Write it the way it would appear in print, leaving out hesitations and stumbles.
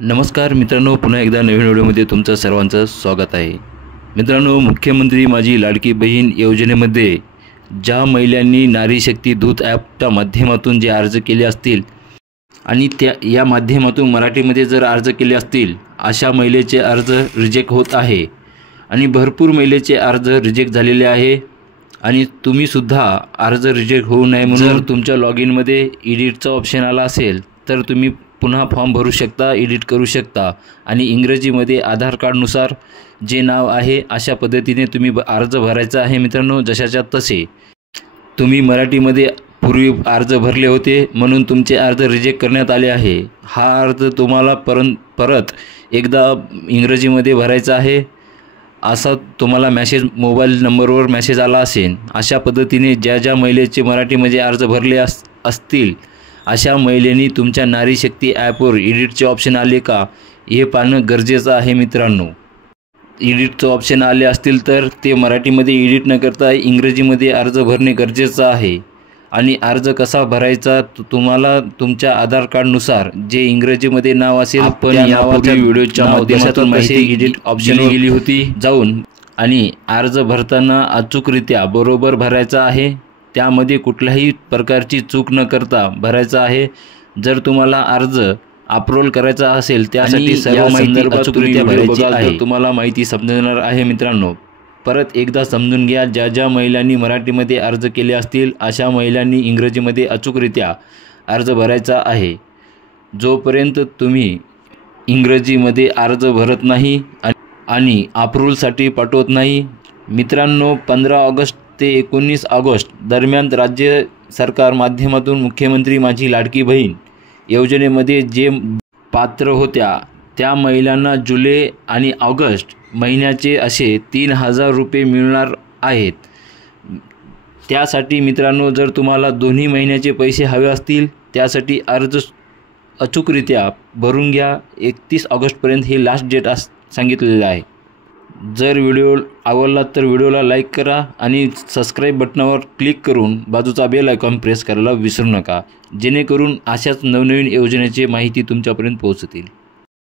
नमस्कार मित्रांनो, पुन्हा एकदा नवीन व्हिडिओमध्ये तुमचं सर्वांचं स्वागत आहे। मित्रांनो, मुख्यमंत्री माझी लाडकी बहीण योजनेमध्ये ज्या महिलांनी नारी शक्ती दूत ॲपच्या माध्यमातून जे अर्ज केले असतील आणि या माध्यमातून मराठीमध्ये जर अर्ज केले असतील, अशा महिलेचे अर्ज रिजेक्ट होत आहे आणि भरपूर महिलेचे अर्ज रिजेक्ट झालेले आहे। आणि तुम्ही सुद्धा अर्ज रिजेक्ट होऊ नये म्हणून जर तुमच्या लॉगिन मध्ये एडिटचा ऑप्शन आला असेल तर तुम्ही पुन्हा फॉर्म भरू शकता, एडिट करू शकता आणि इंग्रजीमध्ये आधार कार्डनुसार जे नाव आहे अशा पद्धतीने तुम्ही अर्ज भरायचा आहे। मित्रांनो, जशाच्या तसे तुम्ही मराठीमध्ये पूर्वी अर्ज भरले होते म्हणून तुमचे अर्ज रिजेक्ट करण्यात आले आहे। हा अर्ज तुम्हाला परत एकदा इंग्रजीमध्ये भरायचा आहे असा तुम्हाला मेसेज मोबाईल नंबरवर मेसेज आला असेल। अशा पद्धतीने ज्या महिलेचे मराठीमध्ये अर्ज भरले असतील अशा महिलेनी तुमच्या नारी शक्ती ॲपवर एडिटचे ऑप्शन आले का हे पाहणं गरजेचं आहे। मित्रांनो, एडिटचे ऑप्शन आले असतील तर ते मराठीमध्ये एडिट न करता इंग्रजीमध्ये अर्ज भरणे गरजेचं आहे। आणि अर्ज कसा भरायचा तुम्हाला तुमच्या आधार कार्डनुसार जे इंग्रजीमध्ये नाव असेल, आपण यापूर्वी व्हिडिओच्या माध्यमातून माहिती एडिट ऑप्शन गेली होती जाऊन, आणि अर्ज भरताना अचूकरित्या बरोबर भरायचा आहे। त्यामध्ये कुठल्याही प्रकारची चूक न करता भरायचा आहे। जर तुम्हाला अर्ज अप्रूव्ह करायचा असेल त्यासाठी सर्व माहिती अचूकरित्या भरायची आहे। तुम्हाला माहिती समजणार आहे। मित्रांनो, परत एकदा समजून घ्या, ज्या महिलांनी मराठीमध्ये अर्ज केले असतील अशा महिलांनी इंग्रजीमध्ये अचूकरित्या अर्ज भरायचा आहे। जोपर्यंत तुम्ही इंग्रजीमध्ये अर्ज भरत नाही आणि अप्रूव्हलसाठी पाठवत नाही। मित्रांनो, 15 ऑगस्ट ते 19 ऑगस्ट दरम्यान राज्य सरकार माध्यमातून मुख्यमंत्री माझी लाडकी बहीण योजनेमध्ये जे पात्र होत्या त्या महिलांना जुलै आणि ऑगस्ट महिन्याचे असे 3000 रुपये मिळणार आहेत। त्यासाठी मित्रांनो, जर तुम्हाला दोन्ही महिन्याचे पैसे हवे असतील त्यासाठी अर्ज अचूकरित्या भरून घ्या। 31 ऑगस्टपर्यंत हे लास्ट डेट सांगितलेलं आहे। जर व्हिडिओ आवडला तर व्हिडिओला लाईक करा आणि सबस्क्राईब बटनावर क्लिक करून बाजूचा बेल आयकॉन प्रेस करायला विसरू नका, जेणेकरून अशाच नवनवीन योजनेची माहिती तुमच्यापर्यंत पोहोचतील।